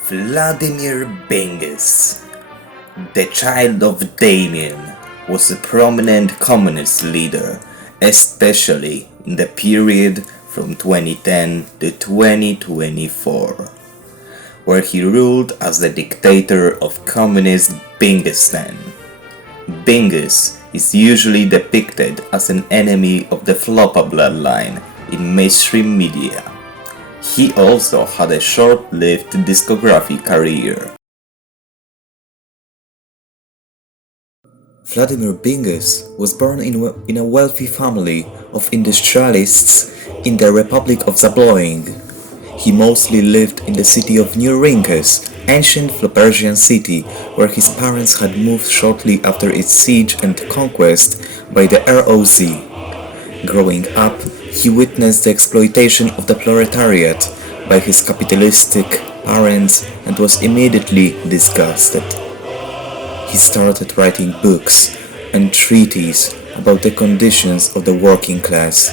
Vladimir Bingus, the child of Damien, was a prominent communist leader, especially in the period from 2010 to 2024, where he ruled as the dictator of communist Bingustan. Bingus is usually depicted as an enemy of the Floppa bloodline in mainstream media. He also had a short-lived discography career. Vladimir Bingus was born in a wealthy family of industrialists in the Republic of Zabloing. He mostly lived in the city of New Rinkus, ancient Floppersian city, where his parents had moved shortly after its siege and conquest by the ROC. Growing up, he witnessed the exploitation of the proletariat by his capitalistic parents and was immediately disgusted. He started writing books and treatises about the conditions of the working class,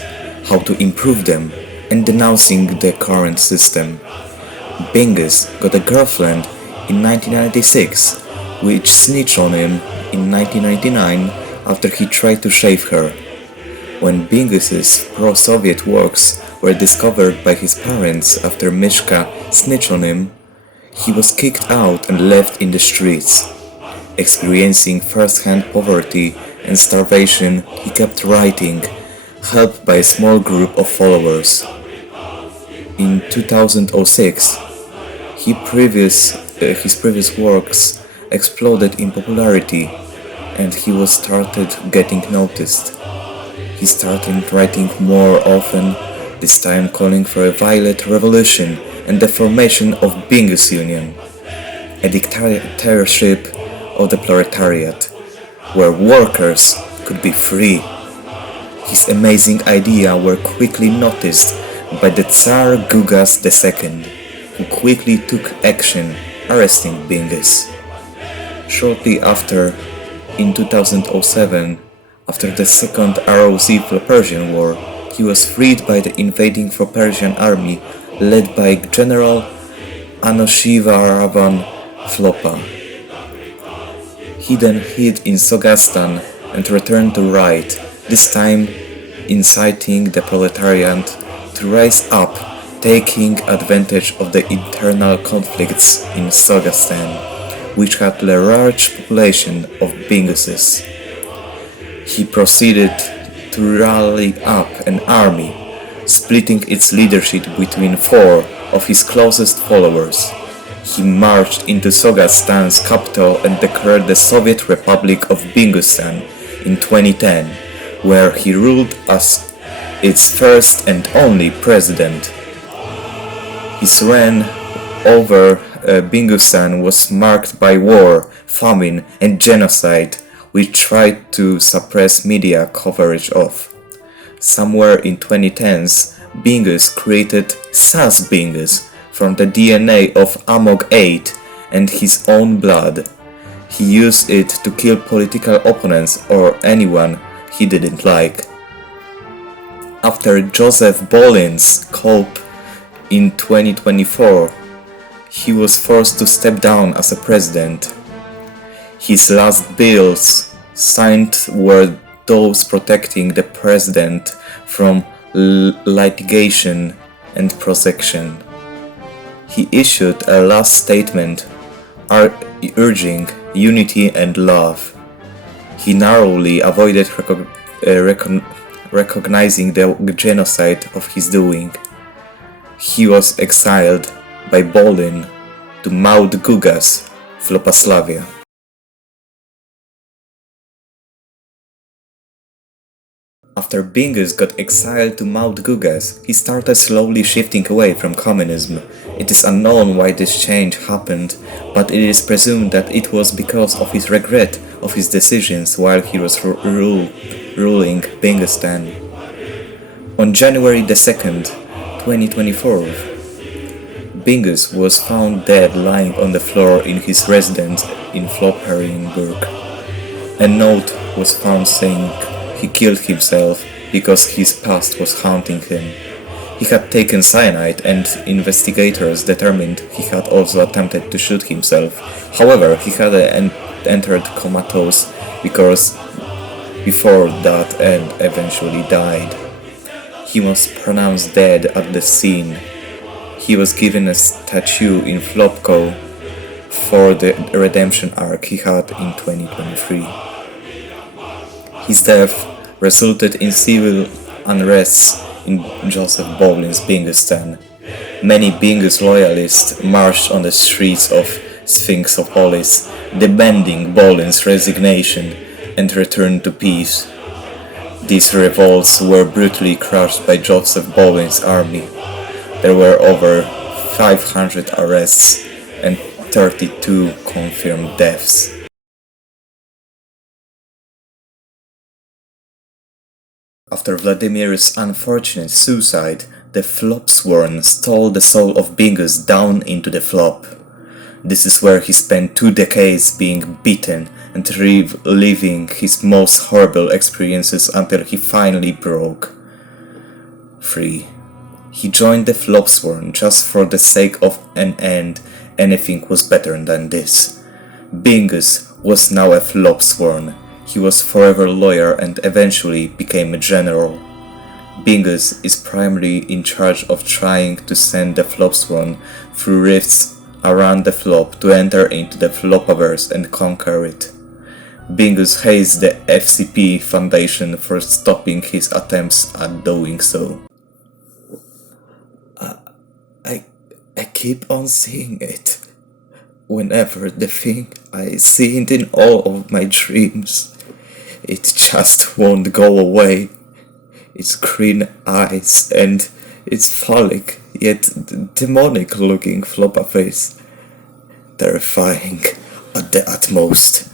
how to improve them, and denouncing the current system. Bingus got a girlfriend in 1996, which snitched on him in 1999 after he tried to shave her. When Bingus's pro-Soviet works were discovered by his parents after Mishka snitched on him, he was kicked out and left in the streets. Experiencing first-hand poverty and starvation, he kept writing, helped by a small group of followers. In 2006, his previous works exploded in popularity and he was started getting noticed. He started writing more often, this time calling for a violent revolution and the formation of Bingus Union, a dictatorship of the proletariat, where workers could be free. His amazing ideas were quickly noticed by the Tsar Gugas II, who quickly took action, arresting Bingus. Shortly after, in 2007, after the Second ROC-Floppersian War, he was freed by the invading Floppersian army led by General Anushirvan Floppa. He then hid in Sogastan and returned to write, this time inciting the proletariat to rise up, taking advantage of the internal conflicts in Sogastan, which had a large population of Binguses. He proceeded to rally up an army, splitting its leadership between four of his closest followers. He marched into Sogastan's capital and declared the Soviet Republic of Bingustan in 2010, where he ruled as its first and only president. His reign over Bingustan was marked by war, famine and genocide, which tried to suppress media coverage of. Somewhere in 2010s, Bingus created SAS Bingus from the DNA of Amog 8 and his own blood. He used it to kill political opponents or anyone he didn't like. After Joseph Bolin's coup in 2024, he was forced to step down as a president. His last bills signed were those protecting the president from litigation and prosecution. He issued a last statement urging unity and love. He narrowly avoided recognizing the genocide of his doing. He was exiled by Bolin to Mount Gugas, Flopaslavia. After Bingus got exiled to Mount Gugas, he started slowly shifting away from communism. It is unknown why this change happened, but it is presumed that it was because of his regret of his decisions while he was ruling Bingustan. On January 2nd, 2024, Bingus was found dead lying on the floor in his residence in Flopperienburg. A note was found saying he killed himself because his past was haunting him. He had taken cyanide, and investigators determined he had also attempted to shoot himself. However, he had entered comatose because before that and eventually died. He was pronounced dead at the scene. He was given a statue in Floppa for the redemption arc he had in 2023. His death resulted in civil unrest in Joseph Bowling's Bingustan. Many Bingus loyalists marched on the streets of Sphinxopolis, demanding Bowling's resignation and return to peace. These revolts were brutally crushed by Joseph Bowling's army. There were over 500 arrests and 32 confirmed deaths. After Vladimir's unfortunate suicide, the Flopsworn stole the soul of Bingus down into the Flop. This is where he spent 2 decades being beaten and reliving his most horrible experiences until he finally broke free. He joined the Flopsworn just for the sake of an end. Anything was better than this. Bingus was now a Flopsworn. He was forever loyal and eventually became a general. Bingus is primarily in charge of trying to send the Flopsworn through rifts around the Flop to enter into the Floppaverse and conquer it. Bingus hates the FCP Foundation for stopping his attempts at doing so. I keep on seeing it. Whenever the thing I see it in all of my dreams, it just won't go away. Its green eyes and its phallic yet demonic looking Floppa face. Terrifying at the utmost.